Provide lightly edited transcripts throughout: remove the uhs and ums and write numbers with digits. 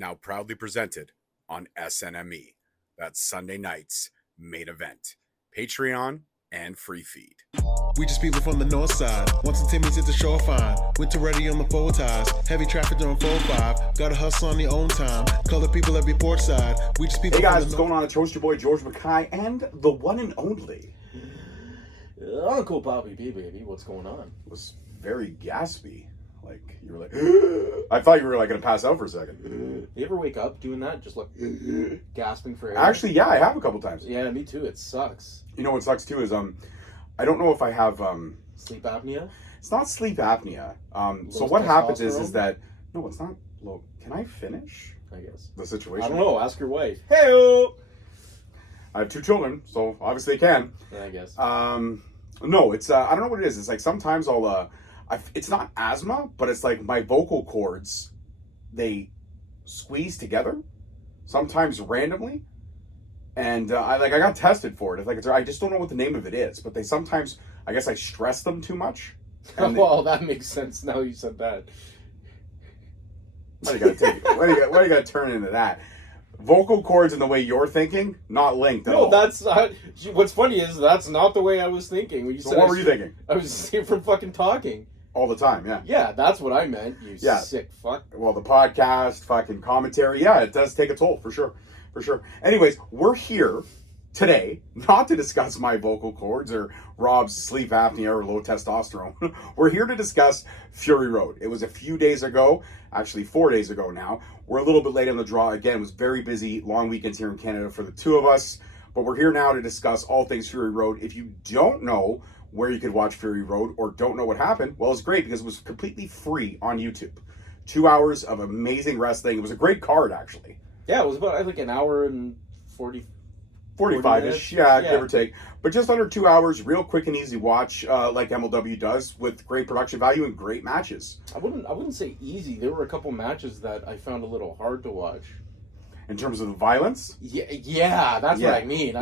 now proudly presented on SNME. That's Sunday night's main event. Patreon and free feed. We just people from the north side. Once the Timmy's hit the shore fine. Winter ready on the four ties. Heavy traffic during 4-5. Gotta hustle on your own time. Color people every port side. We just people Hey guys, from what's the going on? It's host your boy George Mackay and the one and only. Uncle Poppy B, baby. What's going on? Was very gaspy. Like, you were like, I thought you were like going to pass out for a second. You ever wake up doing that? Just like gasping for air? Actually, yeah, I have a couple times. Yeah, me too. It sucks. You know what sucks too is, I don't know if I have, Sleep apnea? it's not sleep apnea. So what happens is that, no, it's not low. Can I finish I guess. the situation? I don't know. Ask your wife. Hey-o! I have 2 children, so obviously I can. I guess. No, it's I don't know what it is. It's like sometimes it's not asthma, but it's like my vocal cords, they squeeze together, sometimes randomly, and I got tested for it. It's like I just don't know what the name of it is, but they sometimes, I guess I stress them too much. Well, that makes sense now you said that. Why do you gotta turn into that? Vocal cords in the way you're thinking, not linked at all. No, that's what's funny is that's not the way I was thinking. When you So said what were you thinking? I was from fucking talking. All the time, yeah. Yeah, that's what I meant. You Yeah. sick fuck. Well, the podcast, fucking commentary, yeah, it does take a toll, for sure. For sure. Anyways, we're here today not to discuss my vocal cords or Rob's sleep apnea or low testosterone. We're here to discuss Fury Road. It was a few days ago, actually 4 days ago now. We're a little bit late on the draw. Again, it was very busy, long weekends here in Canada for the two of us. But we're here now to discuss all things Fury Road. If you don't know where you could watch Fury Road or don't know what happened, well, it's great because it was completely free on YouTube. 2 hours of amazing wrestling. It was a great card, actually. Yeah, it was about like an hour and 45-ish, yeah, give or take. But just under 2 hours, real quick and easy watch, like MLW does, with great production value and great matches. I wouldn't say easy. There were a couple matches that I found a little hard to watch. In terms of the violence? Yeah, that's what I mean.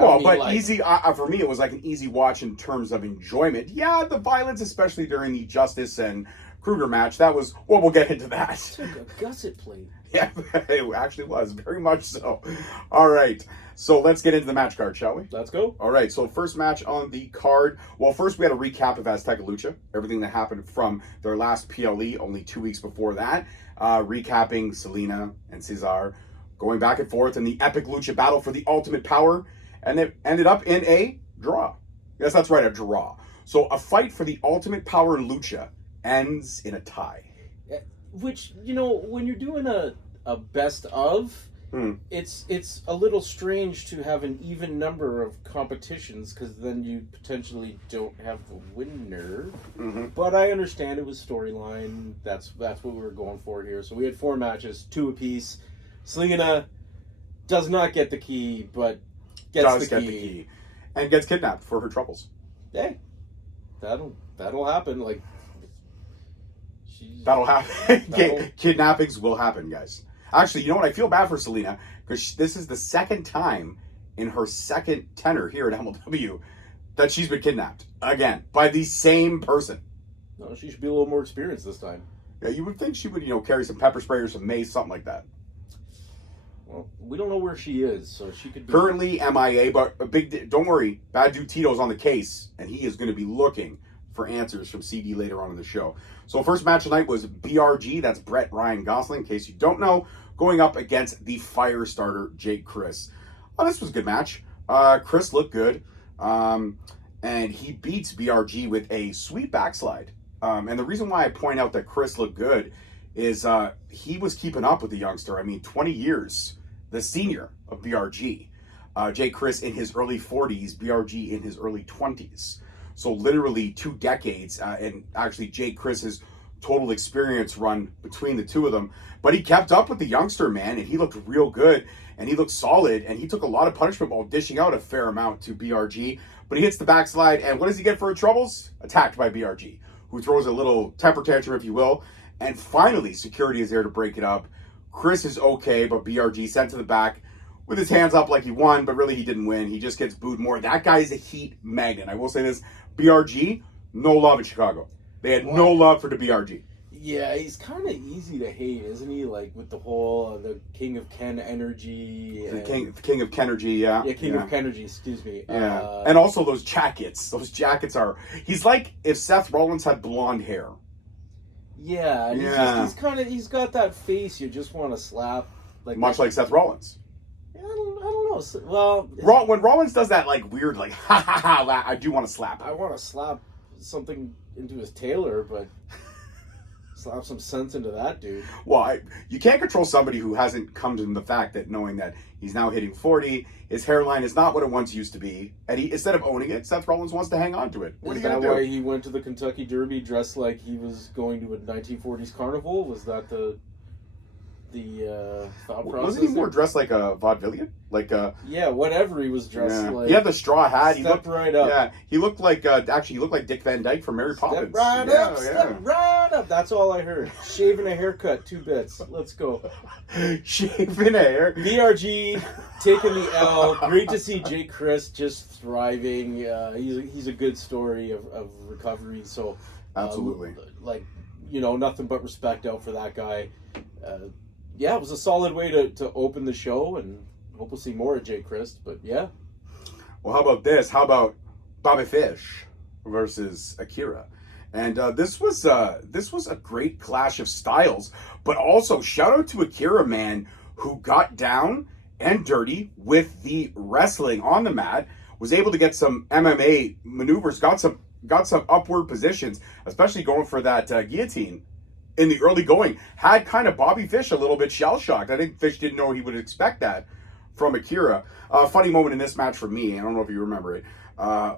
Easy, for me, it was like an easy watch in terms of enjoyment. Yeah, the violence, especially during the Justice and Krügger match, that was, well, we'll get into that. It's like a gusset plate. Yeah, it actually was, very much so. All right, so let's get into the match card, shall we? Let's go. All right, so first match on the card. Well, first we had a recap of Azteca Lucha, everything that happened from their last PLE only 2 weeks before that. Recapping Selena and Cesar going back and forth in the epic Lucha battle for the ultimate power, and it ended up in a draw. Yes, that's right, a draw. So a fight for the ultimate power in Lucha ends in a tie. Which, you know, when you're doing a best of, it's a little strange to have an even number of competitions because then you potentially don't have the winner. Mm-hmm. But I understand it was storyline. That's what we were going for here. So we had 4 matches, 2 apiece. Selena does not get the key, but gets the key. And gets kidnapped for her troubles. Hey, that'll happen. Like, that'll happen. Kidnappings will happen, guys. Actually, you know what? I feel bad for Selena because this is the second time in her second tenure here at MLW that she's been kidnapped again by the same person. No, she should be a little more experienced this time. Yeah, you would think she would, carry some pepper spray or some mace, something like that. Well, we don't know where she is, so she could be... Currently MIA, but don't worry, Bad Dude Tito's on the case, and he is going to be looking for answers from CD later on in the show. So first match tonight was BRG, that's Brett Ryan Gosselin, in case you don't know, going up against the fire starter, Jake Crist. Oh, this was a good match. Crist looked good, and he beats BRG with a sweet backslide. And the reason why I point out that Crist looked good is he was keeping up with the youngster. I mean, 20 years, the senior of BRG. Jake Crist in his early 40s, BRG in his early 20s. So literally 2 decades, and actually Jake Crist's total experience run between the two of them. But he kept up with the youngster, man, and he looked real good, and he looked solid, and he took a lot of punishment while dishing out a fair amount to BRG. But he hits the backslide, and what does he get for troubles? Attacked by BRG, who throws a little temper tantrum, if you will. And finally, security is there to break it up. Crist is okay, but BRG sent to the back with his hands up like he won, but really he didn't win. He just gets booed more. That guy is a heat magnet. I will say this, BRG, no love in Chicago. They had no love for the BRG. Yeah, he's kind of easy to hate, isn't he? Like with the whole the King of Ken energy. The King of Kenergy, yeah. Yeah, King of Kenergy, excuse me. Yeah. And also those jackets. Those jackets are... He's like if Seth Rollins had blonde hair. Yeah, and he's kind of... He's got that face you just want to slap. Much like Seth Rollins. Yeah, I don't know. Well... When Rollins does that, like, weird, like, ha ha ha, I do want to slap him. I want to slap something into his tailor, but... Slap some sense into that dude. Well, you can't control somebody who hasn't come to the fact that knowing that he's now hitting 40, his hairline is not what it once used to be, and he, instead of owning it, Seth Rollins wants to hang on to it. What are you gonna do? Is that why he went to the Kentucky Derby dressed like he was going to a 1940s carnival? Was that the thought process? Wasn't he more dressed like a vaudevillian? Like a... Yeah, whatever he was dressed like. He had the straw hat. He looked right up. Yeah, he looked like, actually, he looked like Dick Van Dyke from Mary Poppins. Step right up. That's all I heard. Shaving a haircut, 2 bits. Let's go. Shaving a hair. VRG taking the L. Great to see Jake Crist just thriving. He's a good story of recovery. So absolutely, nothing but respect out for that guy. Yeah, it was a solid way to open the show, and hope we'll see more of Jay Crist. But yeah. Well, how about this? How about Bobby Fish versus AKIRA? And this was a great clash of styles. But also, shout out to AKIRA, man, who got down and dirty with the wrestling on the mat, was able to get some MMA maneuvers, got some upward positions, especially going for that guillotine. In the early going, had kind of Bobby Fish a little bit shell-shocked. I think Fish didn't know he would expect that from AKIRA. Funny moment in this match for me, I don't know if you remember it,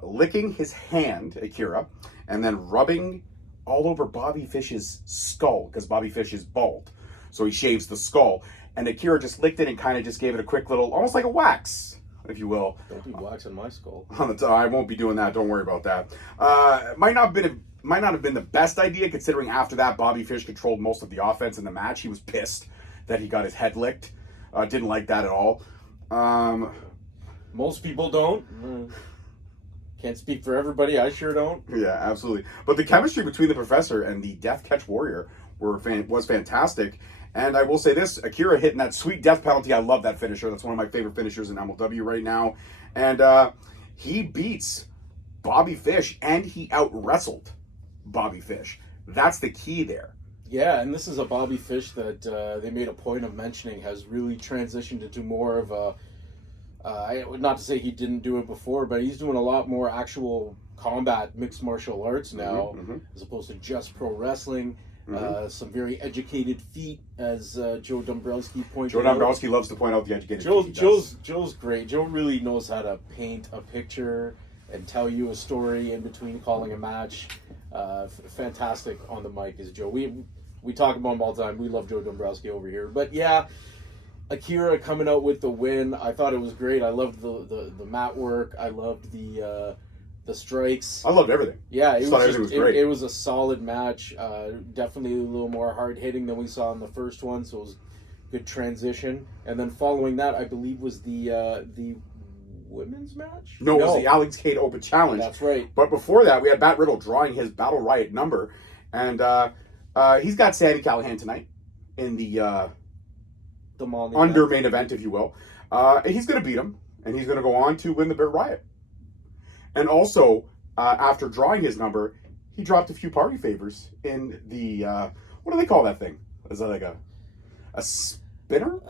licking his hand, AKIRA, and then rubbing all over Bobby Fish's skull, because Bobby Fish is bald. So he shaves the skull. And AKIRA just licked it and kind of just gave it a quick little, almost like a wax, if you will. Don't be waxing my skull. I won't be doing that, don't worry about that. Might not have been the best idea, considering after that Bobby Fish controlled most of the offense in the match. He was pissed that he got his head licked. Didn't like that at all. Most people don't. Can't speak for everybody. I sure don't. Yeah, absolutely. But the chemistry between the Professor and the Death Catch Warrior was fantastic. And I will say this, AKIRA hitting that sweet death penalty. I love that finisher. That's one of my favorite finishers in MLW right now. And he beats Bobby Fish, and he out-wrestled Bobby Fish. That's the key there. Yeah, and this is a Bobby Fish that they made a point of mentioning has really transitioned into more of a... not to say he didn't do it before, but he's doing a lot more actual combat mixed martial arts now, as opposed to just pro wrestling. Some very educated feet, as Joe Dombrowski pointed out. Joe Dombrowski loves to point out the educated feet. Joe's great. Joe really knows how to paint a picture and tell you a story in between calling a match. Fantastic on the mic is Joe. We talk about him all the time. We love Joe Dombrowski over here. But yeah, AKIRA coming out with the win. I thought it was great. I loved the mat work. I loved the strikes. I loved everything. Yeah, everything was great. It was a solid match. Definitely a little more hard hitting than we saw in the first one. So it was good transition. And then following that, I believe was the women's match? No, it was the Alex Cade Open Challenge. That's right. But before that, we had Matt Riddle drawing his Battle Riot number. And he's got Sami Callihan tonight in the under main event, if you will. And he's going to beat him. And he's going to go on to win the Battle Riot. And also, after drawing his number, he dropped a few party favors in the, what do they call that thing? Is that like a spinner?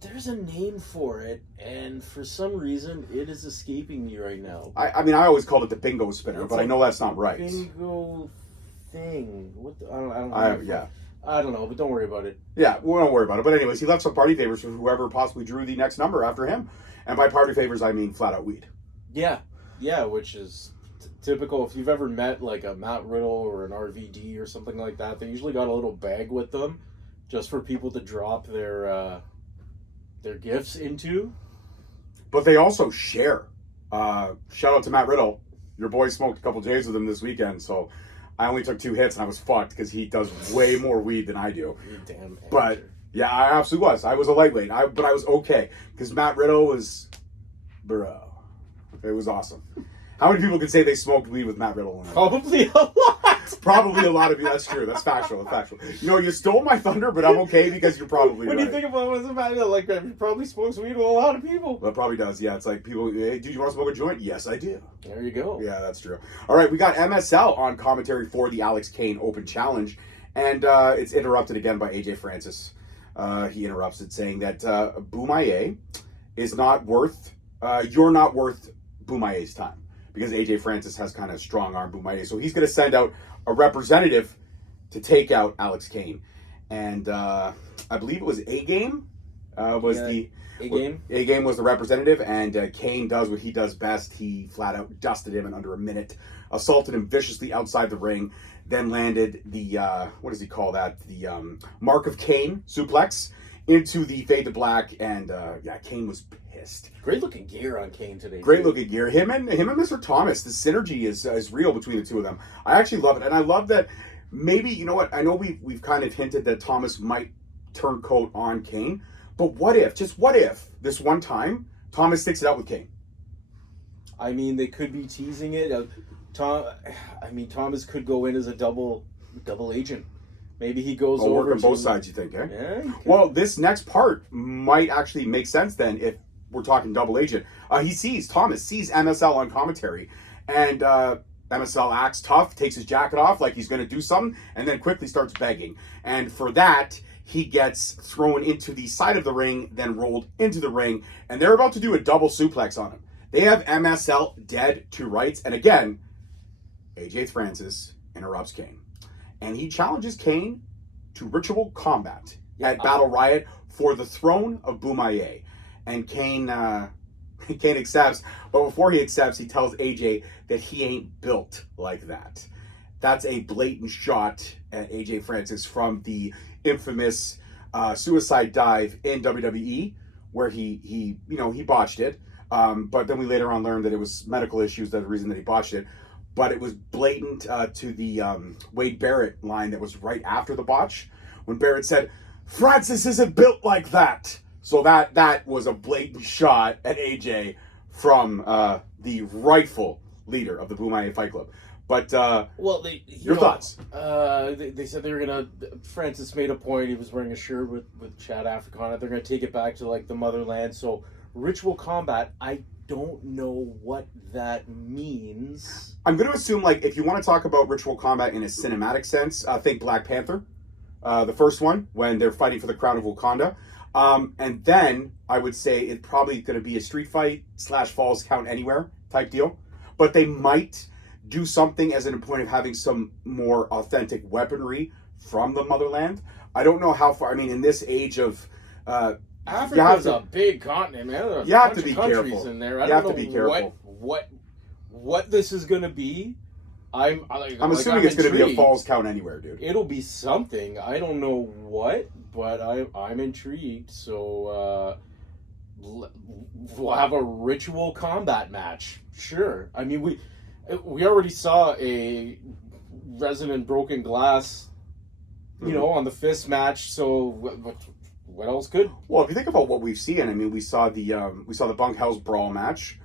There's a name for it, and for some reason, it is escaping me right now. I mean, I always called it the bingo spinner, but I know that's not right. Bingo thing. What the, I don't know. Yeah. I don't know, but don't worry about it. Yeah, we don't worry about it. But anyways, he left some party favors for whoever possibly drew the next number after him. And by party favors, I mean flat out weed. Yeah, which is typical. If you've ever met like a Matt Riddle or an RVD or something like that, they usually got a little bag with them just for people to drop their gifts into. But they also share. Shout out to Matt Riddle. Your boy smoked a couple J's with him this weekend, so I only took 2 hits and I was fucked because he does way more weed than I do. You damn amateur. But yeah, I absolutely was. I was a lightweight, but I was okay because Matt Riddle was, bro. It was awesome. How many people could say they smoked weed with Matt Riddle? Probably a lot. Probably a lot of you. That's true. That's factual. You know, you stole my thunder, but I'm okay because you're probably When right. you think about what's about it, like that, he probably smokes weed with a lot of people. Well, it probably does. Yeah, it's like people, hey, dude, you want to smoke a joint? Yes, I do. There you go. Yeah, that's true. All right, we got MSL on commentary for the Alex Kane Open Challenge, and it's interrupted again by AJ Francis. He interrupts it saying that Boumaier is not worth, you're not worth Boumaier's time, because AJ Francis has kind of strong-armed Boumaier. So he's going to send out a representative to take out Alex Kane. And I believe it was A-Game A-Game? A-Game was the representative, and Kane does what he does best. He flat out dusted him in under a minute, assaulted him viciously outside the ring, then landed the, what does he call that? The Mark of Kane suplex into the Fade to Black, and Kane was pissed. Great looking gear on Kane today. Great looking gear. Him and Mr. Thomas, the synergy is real between the two of them. I actually love it, and I love that. Maybe, you know what, I know we've kind of hinted that Thomas might turn coat on Kane, but what if, just what if, this one time, Thomas sticks it out with Kane? I mean, they could be teasing it. Thomas could go in as a double agent. Maybe he goes over work on to both sides, you think, eh? Yeah. Well, this next part might actually make sense then if we're talking double agent. Thomas sees MSL on commentary, and MSL acts tough, takes his jacket off like he's going to do something, and then quickly starts begging. And for that, he gets thrown into the side of the ring, then rolled into the ring, and they're about to do a double suplex on him. They have MSL dead to rights, and again, AJ Francis interrupts Kane. And he challenges Kane to ritual combat at Battle Riot for the throne of Boumaier. And Kane accepts, but before he accepts, he tells AJ that he ain't built like that. That's a blatant shot at AJ Francis from the infamous suicide dive in WWE, where he botched it. But then we later on learned that it was medical issues that the reason that he botched it. But it was blatant to the Wade Barrett line that was right after the botch, when Barrett said, "Francis isn't built like that." So that was a blatant shot at AJ from the rightful leader of the Boumaier Fight Club. But your thoughts? They said they were gonna. Francis made a point. He was wearing a shirt with Chad Africa on it. They're gonna take it back to like the motherland. So ritual combat. I don't know what that means. I'm going to assume, like, if you want to talk about ritual combat in a cinematic sense, think Black Panther, the first one, when they're fighting for the crown of Wakanda. And then I would say it's probably going to be a street fight / Falls Count Anywhere type deal. But they might do something as in a point of having some more authentic weaponry from the motherland. I don't know how far. I mean, in this age of Africa's a big continent, man. There's you a have bunch to be of countries careful. in there. I You don't have to know be careful. What this is going to be. I'm assuming it's going to be a intrigued. Falls Count Anywhere, dude. It'll be something. I don't know what, but I'm intrigued. So we'll have a ritual combat match. Sure. I mean, we already saw a resonant broken glass, on the fist match. So what else could? Well, if you think about what we've seen, I mean, we saw the Bunkhouse Brawl match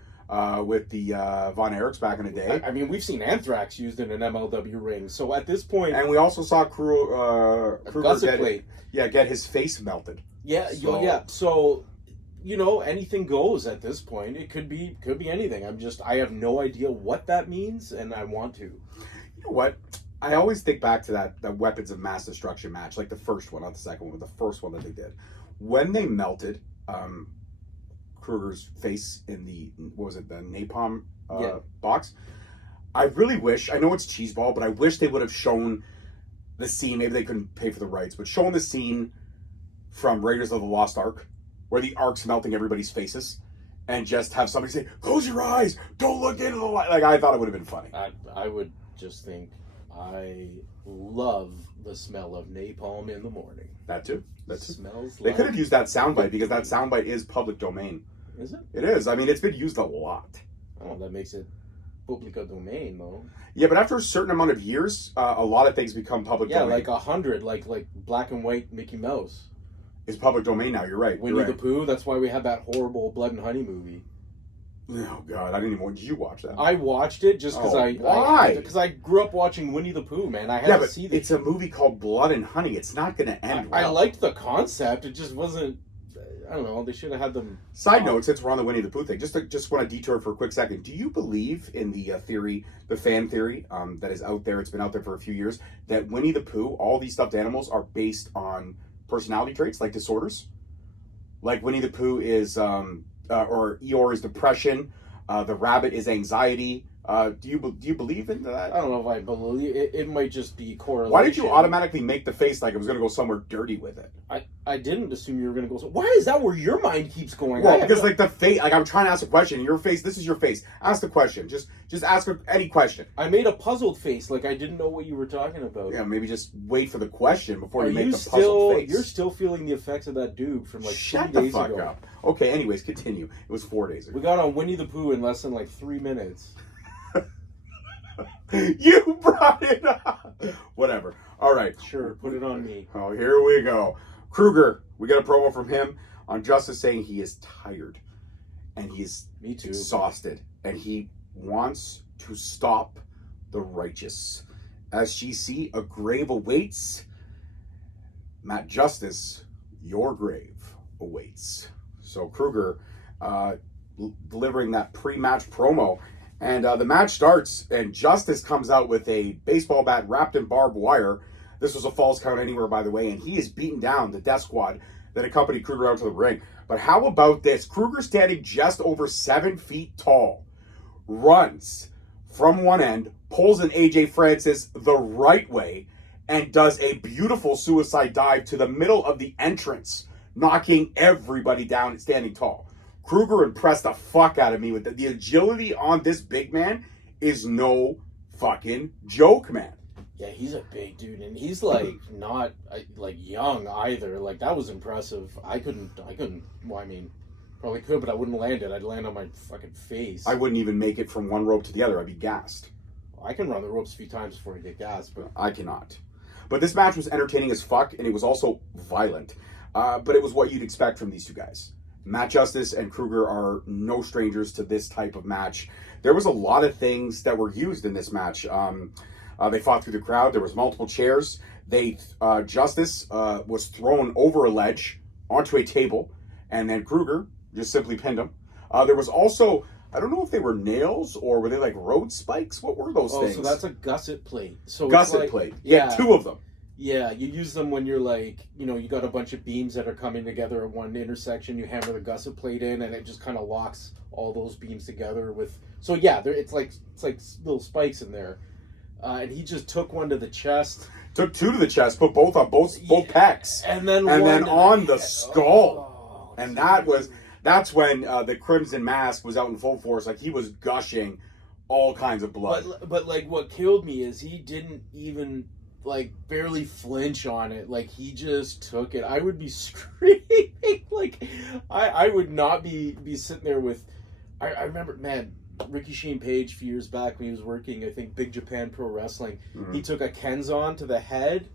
with the Von Erichs back in the day. I mean, we've seen Anthrax used in an MLW ring. So at this point, and we also saw Krügger get his face melted. Yeah, yeah. So, anything goes at this point. It could be anything. I have no idea what that means, and I want to. You know what? I always think back to that Weapons of Mass Destruction match, like the first one, not the second one, but the first one that they did. When they melted Krügger's face in the napalm box, I really wish, I know it's cheeseball, but I wish they would have shown the scene. Maybe they couldn't pay for the rights, but showing the scene from Raiders of the Lost Ark, where the Ark's melting everybody's faces, and just have somebody say, "Close your eyes, don't look into the light." Like, I thought it would have been funny. I would just think, I love the smell of napalm in the morning. That too. Smells They could have used that soundbite, because that soundbite is public domain. Is it? It is. I mean, it's been used a lot. Oh, that makes it public domain, though. Yeah, but after a certain amount of years, a lot of things become public domain. Yeah, like 100, like black and white Mickey Mouse. It's public domain now. You're right. Winnie the Pooh. That's why we had that horrible Blood and Honey movie. Oh God, I didn't even. Did you watch that? I watched it just because why? Because I grew up watching Winnie the Pooh, man. I had to see this. It's a movie called Blood and Honey. It's not going to end well. I liked the concept. It just wasn't. I don't know. They should have had them. Side note, since we're on the Winnie the Pooh thing, just want to detour for a quick second. Do you believe in the theory, the fan theory that is out there? It's been out there for a few years that Winnie the Pooh, all these stuffed animals, are based on personality traits like disorders. Like Winnie the Pooh is, or Eeyore is depression. The rabbit is anxiety. Do you believe in that? I don't know if I believe it. It might just be correlation. Why did you automatically make the face like it was going to go somewhere dirty with it? I didn't assume you were going to go. Why is that where your mind keeps going? Well, because like the face, like I'm trying to ask a question. Your face, this is your face. Ask the question. Just ask any question. I made a puzzled face, like I didn't know what you were talking about. Yeah, maybe just wait for the question before you make the puzzled face. You're still feeling the effects of that dude from like Shut 2 days the fuck ago. up. Okay, anyways, continue. It was 4 days ago. We got on Winnie the Pooh in less than like 3 minutes. You brought it up. Whatever. All right. Sure, put it on me. Oh, here we go. Krügger, we got a promo from him on Justice saying he is tired and he's Me too. exhausted and he wants to stop the righteous. As she see a grave awaits, Matt Justice, your grave awaits. So Krügger delivering that pre-match promo. And the match starts, and Justice comes out with a baseball bat wrapped in barbed wire. This was a false count anywhere, by the way, and he is beating down the death squad that accompanied Krügger out to the ring. But how about this? Krügger standing just over 7 feet tall, runs from one end, pulls an AJ Francis the right way, and does a beautiful suicide dive to the middle of the entrance, knocking everybody down standing tall. Krügger impressed the fuck out of me with the agility on this big man is no fucking joke, man. Yeah, he's a big dude, and he's like not like young either. Like that was impressive. I couldn't. Well, I mean, probably could, but I wouldn't land it. I'd land on my fucking face. I wouldn't even make it from one rope to the other. I'd be gassed. I can run the ropes a few times before I get gassed, but I cannot. But this match was entertaining as fuck, and it was also violent. But it was what you'd expect from these two guys. Matt Justice and Krügger are no strangers to this type of match. There was a lot of things that were used in this match. They fought through the crowd. There was multiple chairs. Justice was thrown over a ledge onto a table, and then Krügger just simply pinned him. There was also, I don't know if they were nails or were they like road spikes? What were those things? So that's a gusset plate. So gusset plate. Yeah, 2 of them. Yeah, you use them when you're like, you got a bunch of beams that are coming together at one intersection. You hammer the gusset plate in, and it just kind of locks all those beams together with. So yeah, it's like little spikes in there. And he just took one to the chest. Took 2 to the chest, put both on both pecs, and then on the skull. And that's when the Crimson Mask was out in full force. Like he was gushing all kinds of blood. But like what killed me is he didn't even like barely flinch on it. Like he just took it. I would be screaming. Like I would not be sitting there with. I remember, man, Ricky Shane Page a few years back when he was working, I think, Big Japan Pro Wrestling. Mm-hmm. He took a Kenzon to the head,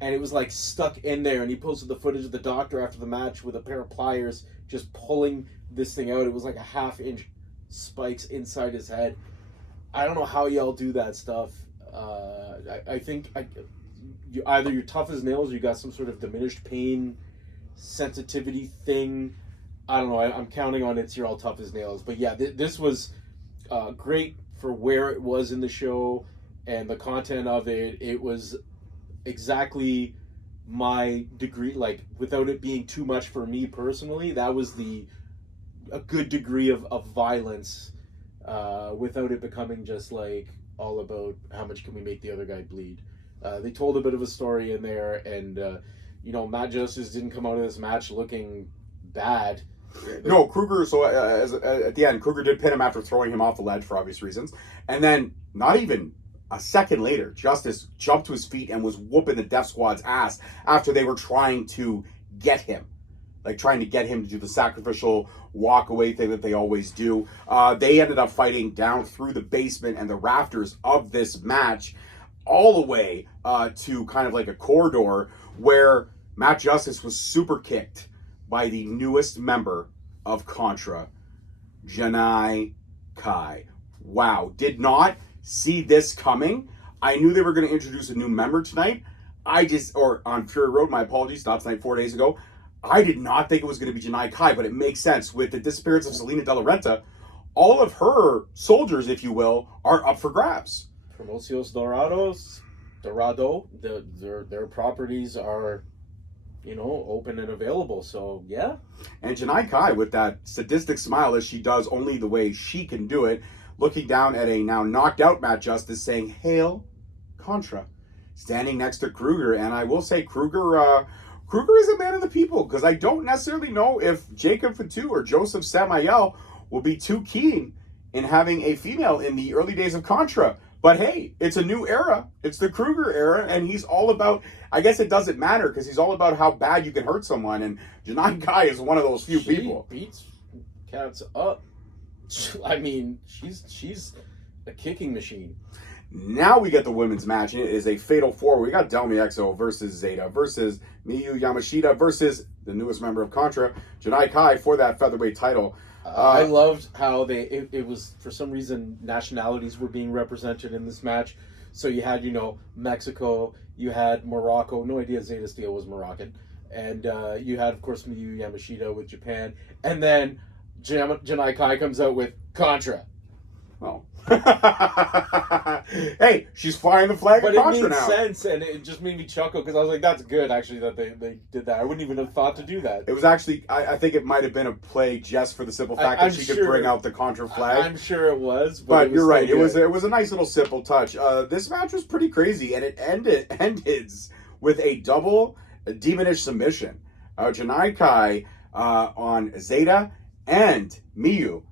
and it was like stuck in there. And he posted the footage of the doctor after the match with a pair of pliers just pulling this thing out. It was like a 1/2-inch spikes inside his head. I don't know how y'all do that stuff. I think either you're tough as nails or you got some sort of diminished pain sensitivity thing. I don't know. I'm counting on you're all tough as nails. But yeah, this was great for where it was in the show and the content of it. It was exactly my degree, like without it being too much for me personally. That was a good degree of violence without it becoming just like all about how much can we make the other guy bleed. They told a bit of a story in there, and Matt Justice didn't come out of this match looking bad. No, Krügger, so at the end, Krügger did pin him after throwing him off the ledge for obvious reasons. And then, not even a second later, Justice jumped to his feet and was whooping the Death Squad's ass after they were trying to get him. Like, trying to get him to do the sacrificial walk-away thing that they always do. They ended up fighting down through the basement and the rafters of this match, all the way to kind of like a corridor where Matt Justice was super kicked by the newest member of Contra, Janai Kai. Wow, did not see this coming. I knew they were going to introduce a new member tonight. Or on Fury Road, my apologies, not tonight, 4 days ago. I did not think it was going to be Janai Kai, but it makes sense. With the disappearance of Selena De La Renta, all of her soldiers, if you will, are up for grabs. Promocios Dorado, their properties are, open and available. So, yeah. And Janai Kai, with that sadistic smile as she does only the way she can do it, looking down at a now knocked out Matt Justice saying, "Hail Contra," standing next to Krügger. And I will say Krügger is a man of the people, because I don't necessarily know if Jacob Fatu or Joseph Samael will be too keen in having a female in the early days of Contra. But hey, it's a new era. It's the Krügger era, and he's all about, I guess it doesn't matter, because he's all about how bad you can hurt someone, and Janai Kai is one of those few people. She beats cats up. I mean, she's a kicking machine. Now we get the women's match, and it is a fatal four. We got Delmi Exo versus Zayda versus Miyu Yamashita versus the newest member of Contra, Janai Kai, for that featherweight title. I loved how it was, for some reason, nationalities were being represented in this match. So you had, Mexico, you had Morocco. No idea Zayda Steel was Moroccan. And you had, of course, Miyu Yamashita with Japan. And then Janai Kai comes out with Contra. Oh. Hey, she's flying the flag of Contra now. But it made sense, and it just made me chuckle, because I was like, that's good, actually, that they did that. I wouldn't even have thought to do that. It was actually, I think it might have been a play just for the simple fact that she could bring out the Contra flag. I'm sure it was. But you're right, it was a nice little simple touch. This match was pretty crazy, and it ended with a double demonish submission. Janai Kai on Zayda and Miyu,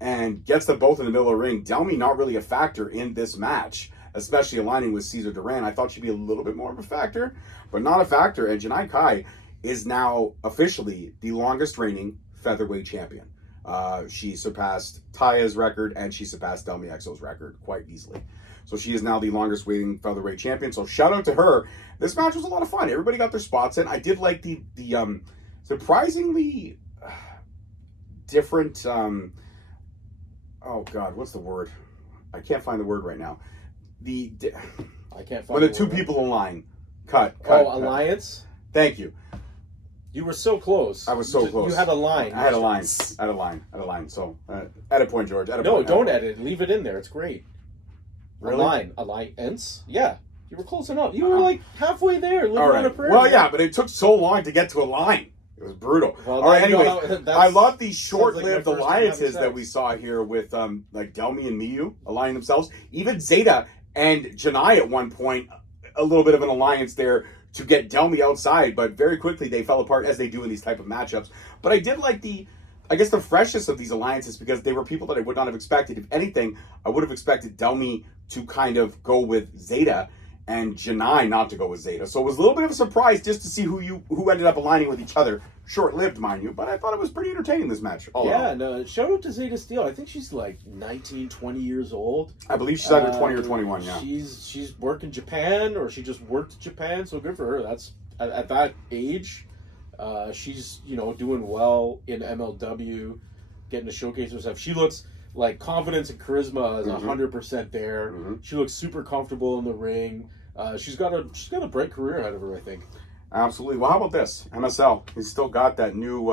and gets them both in the middle of the ring. Delmi not really a factor in this match, especially aligning with Cesar Duran. I thought she'd be a little bit more of a factor, but not a factor. And Janai Kai is now officially the longest reigning featherweight champion. She surpassed Taya's record, and she surpassed Delmi Exo's record quite easily. So she is now the longest reigning featherweight champion. So shout out to her. This match was a lot of fun. Everybody got their spots in. I did like the surprisingly different... oh God, what's the word? I can't find the word right now. I can't find when the two people align. Cut. Alliance? Thank you. You were so close. I was so close. You had a line. I had a line. So, edit point, George. Don't edit. Leave it in there. It's great. Really? Alliance? Yeah. You were close enough. You were like halfway there. All right. Well, yeah, but it took so long to get to a line. It was brutal. Well, all right, anyway, I love these short-lived alliances that we saw here with like Delmi and Miyu aligning themselves. Even Zayda and Janai at one point, a little bit of an alliance there to get Delmi outside, but very quickly they fell apart, as they do in these type of matchups. But I did like the freshness of these alliances, because they were people that I would not have expected. If anything, I would have expected Delmi to kind of go with Zayda and Janai not to go with Zayda. So it was a little bit of a surprise just to see who ended up aligning with each other. Short-lived, mind you, but I thought it was pretty entertaining, this match. No, shout out to Zayda Steel. I think she's like 19, 20 years old. I believe she's either 20 or 21, yeah. She's working Japan, or she just worked Japan, so good for her. That's at that age. She's, doing well in MLW, getting to showcase herself. She looks like confidence and charisma is 100% there. Mm-hmm. She looks super comfortable in the ring. She's got a bright career ahead of her, I think. Absolutely. Well, how about this? MSL. He's still got that new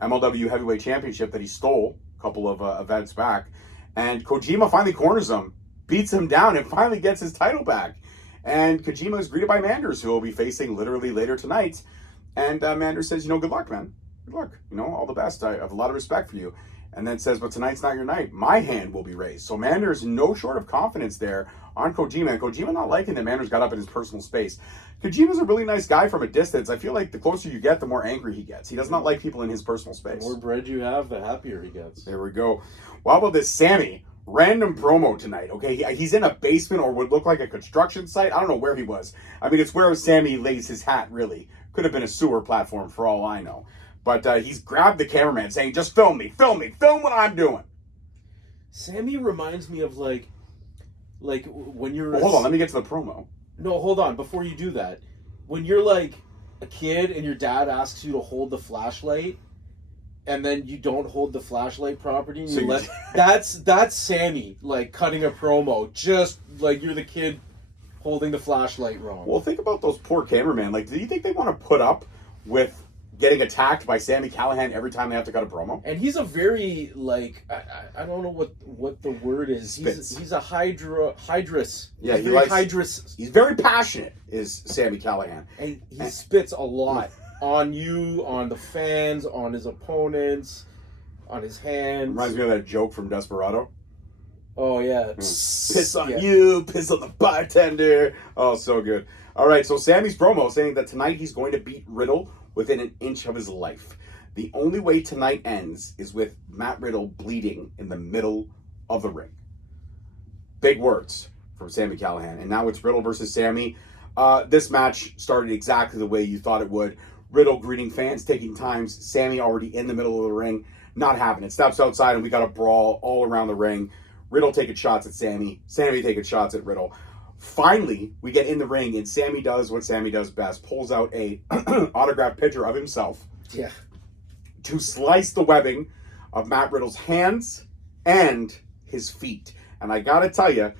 MLW Heavyweight Championship that he stole a couple of events back. And Kojima finally corners him, beats him down, and finally gets his title back. And Kojima is greeted by Manders, who will be facing literally later tonight. And Manders says, good luck, man. Good luck. All the best. I have a lot of respect for you. And then says, but tonight's not your night. My hand will be raised. So Manders, no short of confidence there on Kojima. And Kojima not liking that Manders got up in his personal space. Kojima's a really nice guy from a distance. I feel like the closer you get, the more angry he gets. He does not like people in his personal space. The more bread you have, the happier he gets. There we go. Well, how about this Sami? Random promo tonight, okay? He's in a basement or would look like a construction site. I don't know where he was. I mean, it's where Sami lays his hat, really. Could have been a sewer platform for all I know. But he's grabbed the cameraman saying, just film me, film what I'm doing. Sami reminds me of like when you're... Well, hold on, let me get to the promo. No, hold on, before you do that. When you're like a kid and your dad asks you to hold the flashlight and then you don't hold the flashlight properly. And So you you- that's Sami, like, cutting a promo. Just, like, you're the kid holding the flashlight wrong. Well, think about those poor cameramen. Like, do you think they want to put up with getting attacked by Sami Callihan every time they have to cut a promo? And he's a very, like, I don't know what the word is. He's a hydrous. Yeah, he's he very likes- hydrous. He's very passionate, is Sami Callihan. And he spits a lot on you, on the fans, on his opponents, on his hands. Reminds me of that joke from Desperado. Oh, yeah. Piss on Yeah. you, piss on the bartender. Oh, so good. All right, so Sami's promo saying that tonight he's going to beat Riddle within an inch of his life. The only way tonight ends is with Matt Riddle bleeding in the middle of the ring. Big words from Sami Callihan. And now it's Riddle versus Sami. This match started exactly the way you thought it would. Riddle greeting fans, taking times. Sami already in the middle of the ring. Not having it. Steps outside and we got a brawl all around the ring. Riddle taking shots at Sami. Sami taking shots at Riddle. Finally, we get in the ring and Sami does what Sami does best. Pulls out a autographed picture of himself. Yeah. To slice the webbing of Matt Riddle's hands and his feet. And I gotta tell you,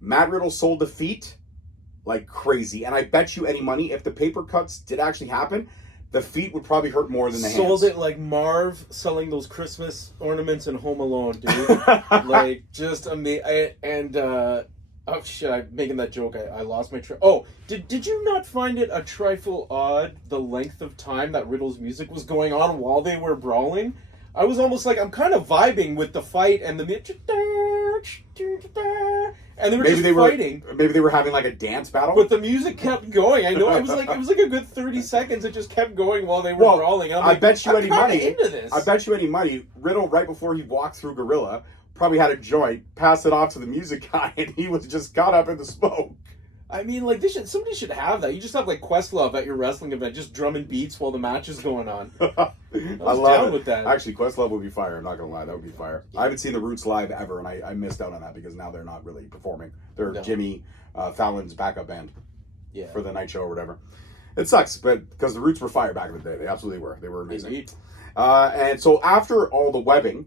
Matt Riddle sold the feet like crazy. And I bet you any money, if the paper cuts did actually happen, the feet would probably hurt more than the hands. Sold it like Marv selling those Christmas ornaments in Home Alone, dude. Like, just amazing. And, oh shit, I'm making that joke. I lost my train. Oh, did you not find it a trifle odd, the length of time that Riddle's music was going on while they were brawling? I was almost like, I'm kind of vibing with the fight and the and they were just fighting. Maybe they were having like a dance battle. But the music kept going. I know it was like a good 30 seconds. It just kept going while they were brawling. I bet you I'm any kinda money. into this. I bet you any money. Riddle, right before he walked through Gorilla, probably had a joint, passed it off to the music guy, and he was just caught up in the smoke. I mean, like, somebody should have that. You just have, like, Questlove at your wrestling event, just drumming beats while the match is going on. I was love down it. with that. Actually, Questlove would be fire. I'm not gonna lie, that would be fire. I haven't seen the Roots live ever, and I missed out on that because now they're not really performing. They're Jimmy Fallon's backup band for the night show or whatever. It sucks, but because the Roots were fire back in the day, they absolutely were. They were amazing. Indeed. And so after all the webbing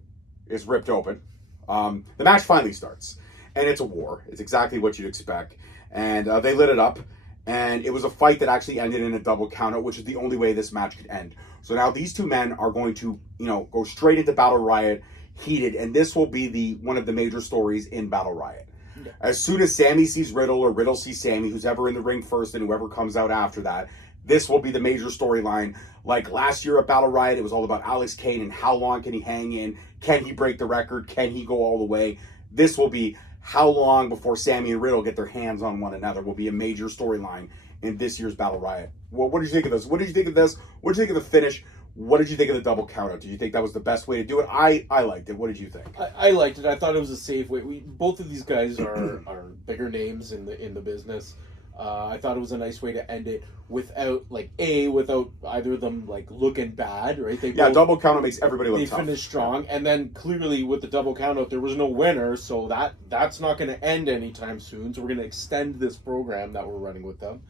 is ripped open, the match finally starts, and it's a war. It's exactly what you'd expect. And they lit it up, and it was a fight that actually ended in a double countout, which is the only way this match could end. So now these two men are going to, go straight into Battle Riot, heated, and this will be one of the major stories in Battle Riot. Yeah. As soon as Sami sees Riddle or Riddle sees Sami, who's ever in the ring first and whoever comes out after that, this will be the major storyline. Like last year at Battle Riot, it was all about Alex Kane and how long can he hang in? Can he break the record? Can he go all the way? This will be how long before Sami and Riddle get their hands on one another will be a major storyline in this year's Battle Riot. Well, what did you think of this? What did you think of this? What did you think of the finish? What did you think of the double countout? Did you think that was the best way to do it? I liked it. What did you think? I liked it. I thought it was a safe way. Both of these guys are bigger names in the business. I thought it was a nice way to end it without either of them like looking bad, right? Double countout makes everybody look tough. They finished strong, and then clearly with the double countout, there was no winner, so that's not going to end anytime soon. So we're going to extend this program that we're running with them.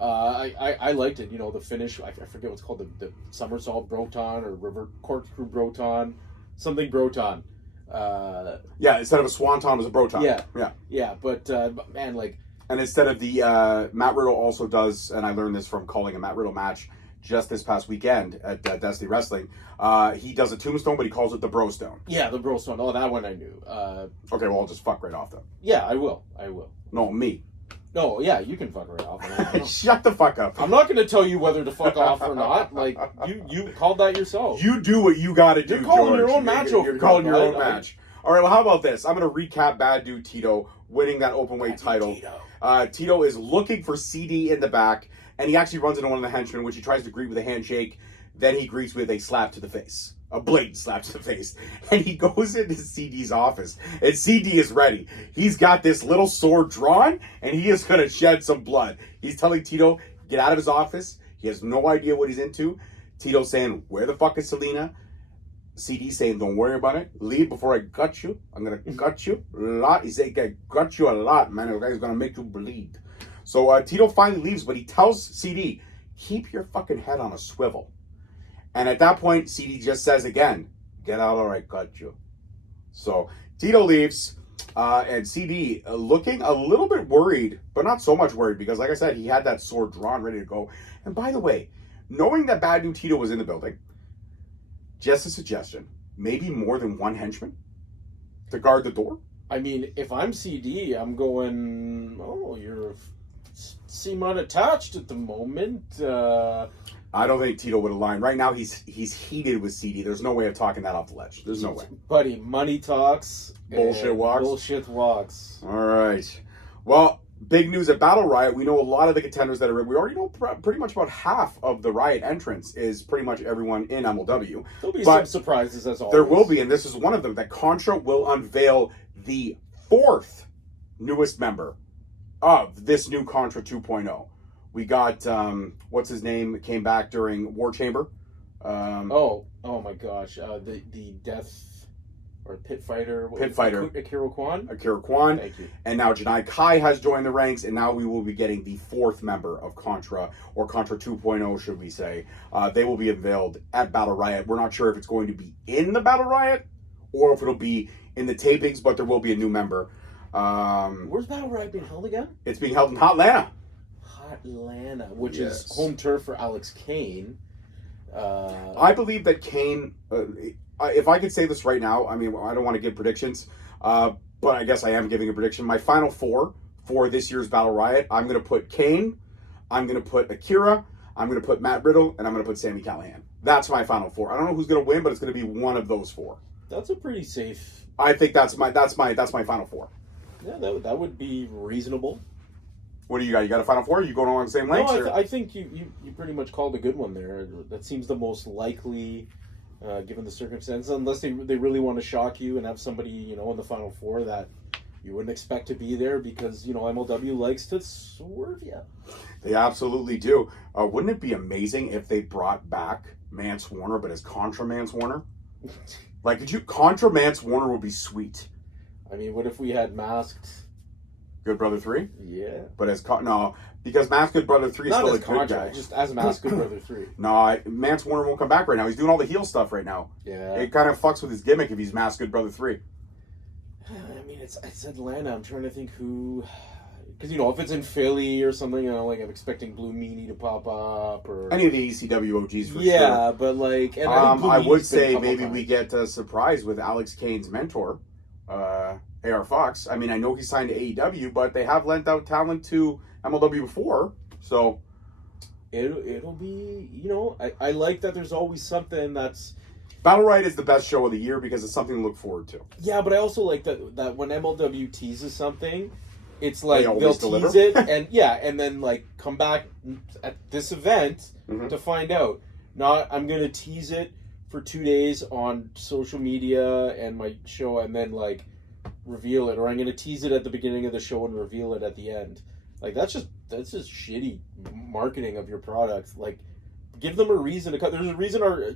I liked it. The finish. I forget what's called the somersault broton or river corkscrew broton, something broton. Instead of a swanton, it was a broton. Yeah. But man, like. And instead of the Matt Riddle also does, and I learned this from calling a Matt Riddle match just this past weekend at Destiny Wrestling. He does a tombstone, but he calls it the Brostone. Yeah, the Brostone. Oh, that one I knew. Okay, well, I'll just fuck right off then. Yeah, I will. No, me. No, yeah, you can fuck right off. Shut the fuck up. I'm not going to tell you whether to fuck off or not. Like, you called that yourself. You do what you got to do, You're calling George. your own match over. You're calling your own match. All right, well, how about this? I'm going to recap Bad Dude Tito winning that openweight title. Tito is looking for CD in the back, and he actually runs into one of the henchmen, which he tries to greet with a handshake. Then he greets with a slap to the face. A blatant slap to the face. And he goes into CD's office, and CD is ready. He's got this little sword drawn, and he is going to shed some blood. He's telling Tito, get out of his office. He has no idea what he's into. Tito's saying, where the fuck is Selena? CD saying, don't worry about it. Leave before I gut you. I'm going to gut you a lot. He said, I gut you a lot, man. The guy's going to make you bleed. So Tito finally leaves, but he tells CD, keep your fucking head on a swivel. And at that point, CD just says again, get out or I cut you. So Tito leaves, and CD looking a little bit worried, but not so much worried because, like I said, he had that sword drawn, ready to go. And by the way, knowing that Bad Dude Tito was in the building, just a suggestion, maybe more than one henchman to guard the door. I mean, if I'm CD, I'm going, oh, you're seem unattached at the moment. I don't think Tito would align. Right now, he's heated with CD. There's no way of talking that off the ledge. There's no way. Buddy, money talks. Bullshit walks. Bullshit walks. All right. Well, big news at Battle Riot. We know a lot of the contenders that are in. We already know pretty much about half of the Riot entrants is pretty much everyone in MLW. There'll be some surprises as always. There will be, and this is one of them, that Contra will unveil the 4th newest member of this new Contra 2.0. We got, what's his name, came back during War Chamber. Oh my gosh. The Death, or Pit Fighter. Pit Fighter. Akira Kwan? Akira Kwan. Thank you. And now Janai Kai has joined the ranks, and now we will be getting the 4th member of Contra, or Contra 2.0, should we say. They will be unveiled at Battle Riot. We're not sure if it's going to be in the Battle Riot, or if it'll be in the tapings, but there will be a new member. Where's Battle Riot being held again? It's being held in Hotlanta. Hotlanta, which is home turf for Alex Kane. I believe that Kane, if I could say this right now, I mean, I don't want to give predictions, but I guess I am giving a prediction. My final 4 for this year's Battle Riot, I'm going to put Kane, I'm going to put Akira, I'm going to put Matt Riddle, and I'm going to put Sami Callihan. That's my final 4. I don't know who's going to win, but it's going to be one of those 4. That's a pretty safe. I think that's my final 4. Yeah, that would be reasonable. What do you got? You got a final 4? Are you going along the same lengths? No, I think you pretty much called a good one there. That seems the most likely, given the circumstances, unless they really want to shock you and have somebody, in the final 4 that you wouldn't expect to be there because, MLW likes to swerve you. They absolutely do. Wouldn't it be amazing if they brought back Mance Warner, but as Contra Mance Warner? Like, Contra Mance Warner would be sweet. I mean, what if we had masked Good Brother 3? Yeah. But as no, because Masked Good Brother 3 is still a good guy. Just as Masked Good Brother 3. No, Mance Warner won't come back right now. He's doing all the heel stuff right now. Yeah. It kind of fucks with his gimmick if he's Masked Good Brother 3. I mean, it's Atlanta. I'm trying to think who... Because, if it's in Philly or something, like I'm expecting Blue Meanie to pop up or... Any of the ECW OGs for sure. Yeah, but like... And I would say maybe we get a surprise with Alex Kane's mentor, AR Fox. I mean, I know he signed to AEW, but they have lent out talent to MLW before, so... It'll be, I like that there's always something that's... Battle Riot is the best show of the year because it's something to look forward to. Yeah, but I also like that when MLW teases something... It's like they'll deliver. tease it and then like come back at this event to find out. Not I'm gonna tease it for 2 days on social media and my show and then like reveal it, or I'm gonna tease it at the beginning of the show and reveal it at the end. Like that's just shitty marketing of your product. Like give them a reason to cut. There's a reason our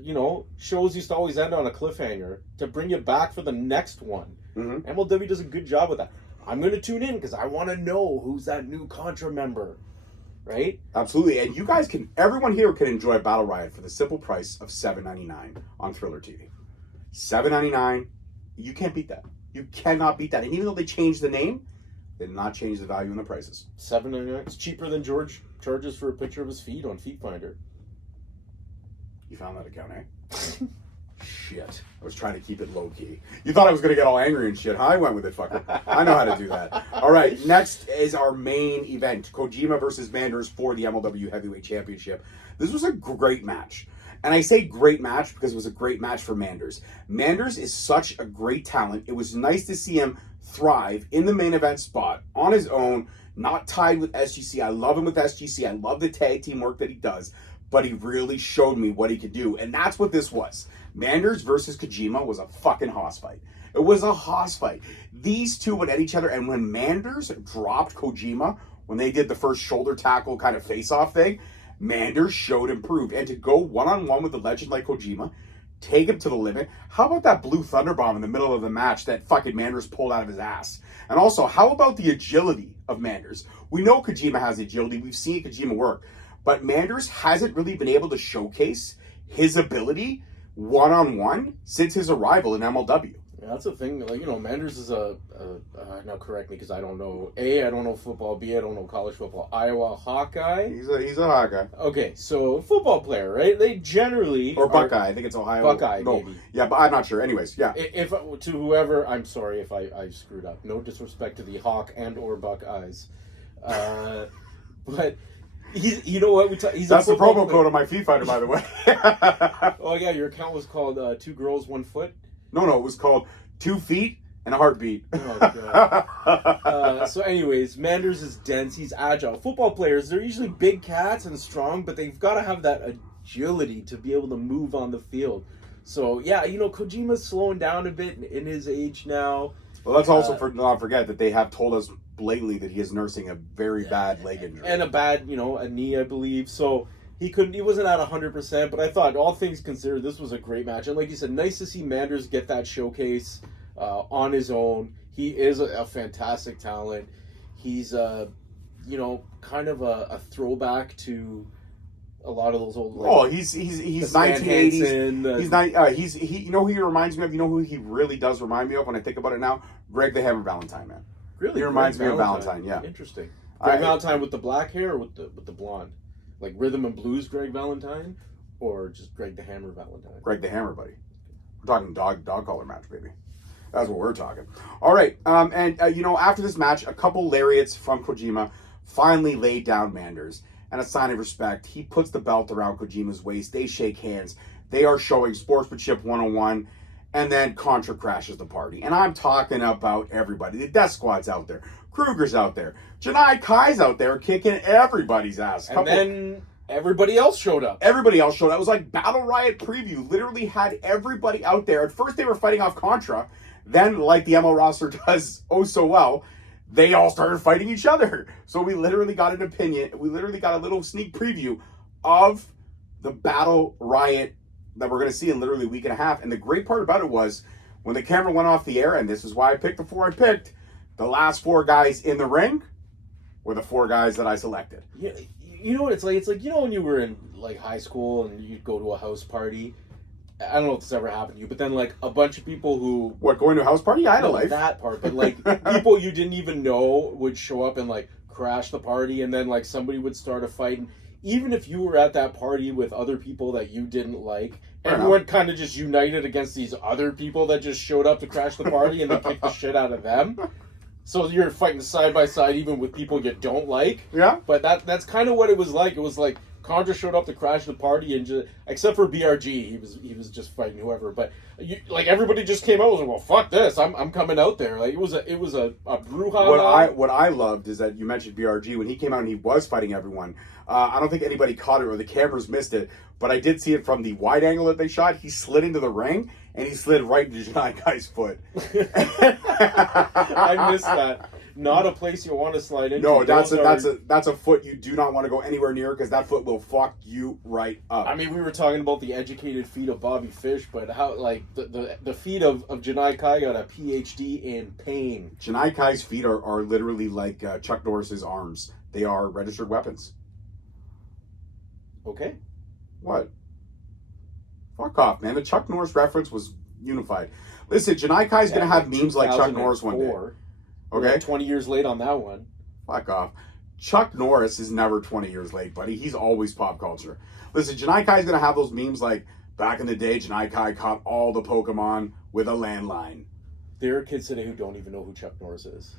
shows used to always end on a cliffhanger to bring you back for the next one. MLW does a good job with that. I'm going to tune in because I want to know who's that new Contra member, right? Absolutely. And you guys everyone here can enjoy Battle Riot for the simple price of $7.99 on Thriller TV. $7.99. You can't beat that. You cannot beat that. And even though they changed the name, they did not change the value in the prices. $7.99. It's cheaper than George charges for a picture of his feet on Feet Finder. You found that account, eh? Shit. I was trying to keep it low-key. You thought I was going to get all angry and shit, huh? I went with it, fucker. I know how to do that. All right, next is our main event. Kojima versus Manders for the MLW Heavyweight Championship. This was a great match. And I say great match because it was a great match for Manders. Manders is such a great talent. It was nice to see him thrive in the main event spot on his own, not tied with SGC. I love him with SGC. I love the tag team work that he does. But he really showed me what he could do. And that's what this was. Manders versus Kojima was a fucking hoss fight. It was a hoss fight. These two went at each other, and when Manders dropped Kojima, when they did the first shoulder tackle kind of face-off thing, Manders showed improved. And to go one-on-one with a legend like Kojima, take him to the limit. How about that blue thunderbomb in the middle of the match that fucking Manders pulled out of his ass? And also, how about the agility of Manders? We know Kojima has agility. We've seen Kojima work. But Manders hasn't really been able to showcase his ability one-on-one since his arrival in MLW. Yeah, that's the thing. Like, Manders is now correct me because I don't know. A, I don't know football. B, I don't know college football. Iowa Hawkeye. He's a Hawkeye. Okay, so football player, right? They generally or Buckeye. I think it's Ohio. Buckeye, no, maybe. Yeah, but I'm not sure. Anyways, yeah. If to whoever, I'm sorry if I screwed up. No disrespect to the Hawk and or Buckeyes, but he's he's That's the promo player. code on my Feet Fighter, by the way. Oh yeah, your account was called 2 Girls 1 Foot. No, it was called 2 Feet and a Heartbeat. Oh, God. So anyways, Manders is dense, he's agile. Football players, they're usually big cats and strong, but they've got to have that agility to be able to move on the field. So yeah, Kojima's slowing down a bit in his age now. Well, let's also not forget that they have told us blatantly that he is nursing a very bad leg injury. And a bad, a knee, I believe. So he wasn't at 100%, but I thought, all things considered, this was a great match. And like you said, nice to see Manders get that showcase on his own. He is a fantastic talent. He's, kind of a throwback to a lot of those old. He's 1980s. He who he reminds me of. You know who he really does remind me of when I think about it now? Greg the Hammer Valentine, man. Really, he reminds me of Valentine. Yeah, interesting. Greg Valentine with the black hair or with the blonde, like rhythm and blues. Greg Valentine, or just Greg the Hammer Valentine. Greg the Hammer, buddy. We're talking dog collar match, baby. That's what we're talking. All right, after this match, a couple lariats from Kojima finally laid down Manders. And a sign of respect, he puts the belt around Kojima's waist. They shake hands. They are showing sportsmanship 101. And then Contra crashes the party. And I'm talking about everybody. The Death Squad's out there. Krügger's out there. Janai Kai's out there kicking everybody's ass. And then everybody else showed up. It was like Battle Riot Preview. Literally had everybody out there. At first they were fighting off Contra. Then, like the ML roster does oh so well, they all started fighting each other. So we literally got an opinion. We literally got a little sneak preview of the Battle Riot that we're going to see in literally a week and a half. And the great part about it was when the camera went off the air, and this is why I picked the 4 I picked, the last 4 guys in the ring were the 4 guys that I selected. Yeah, you know what it's like? It's like, when you were in like high school and you'd go to a house party. I don't know if this ever happened to you, but then like a bunch of people who... What, going to a house party? I had a life. That part, but like people you didn't even know would show up and like crash the party, and then like somebody would start a fight. And even if you were at that party with other people that you didn't like, everyone kind of just united against these other people that just showed up to crash the party and they kicked the shit out of them. So you're fighting side by side even with people you don't like. Yeah. But that's kind of what it was like. It was like Contra showed up to crash the party, and just, except for BRG, he was just fighting whoever. But everybody just came out and was like, well, fuck this, I'm coming out there. Like it was a brouhaha. What I loved is that you mentioned BRG when he came out and he was fighting everyone. I don't think anybody caught it or the cameras missed it, but I did see it from the wide angle that they shot. He slid into the ring and he slid right into Janai Kai's foot. I missed that. Not a place you want to slide into. No, that's a foot you do not want to go anywhere near because that foot will fuck you right up. I mean, we were talking about the educated feet of Bobby Fish, but how like the feet of Janai Kai got a PhD in pain. Janai Kai's feet are literally like Chuck Norris's arms. They are registered weapons. Okay. What? Fuck off, man. The Chuck Norris reference was unified. Listen, Janai Kai's going to have memes like Chuck Norris one day. Okay? Like 20 years late on that one. Fuck off. Chuck Norris is never 20 years late, buddy. He's always pop culture. Listen, Janai Kai's going to have those memes like, back in the day, Janai Kai caught all the Pokemon with a landline. There are kids today who don't even know who Chuck Norris is.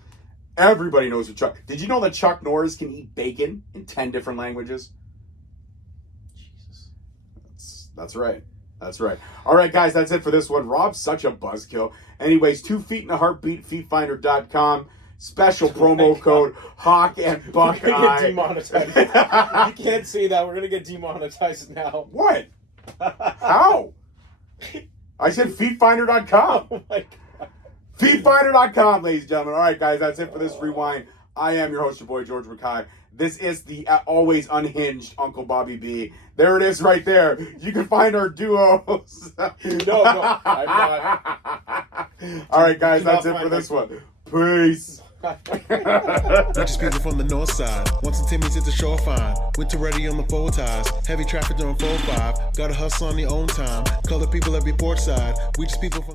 Everybody knows who Chuck... Did you know that Chuck Norris can eat bacon in 10 different languages? Jesus. That's right. That's right. All right, guys, that's it for this one. Rob's such a buzzkill. Anyways, 2 Feet in a Heartbeat, feetfinder.com. Special promo code Hawk and Buckeye. We're going to get demonetized. You can't say that. We're going to get demonetized now. What? How? I said feetfinder.com. Oh, my God. Feetfinder.com, ladies and gentlemen. All right, guys, that's it for this rewind. I am your host, your boy, George Mackay. This is the always unhinged Uncle Bobby B. There it is right there. You can find our duos. No, I'm not. All right, guys, that's it for this one. Peace. We just people from the north side. Once the Timmy's hit the shore fine. Winter ready on the four ties. Heavy traffic during 4-5. Gotta hustle on your own time. Color people every port side. We just people from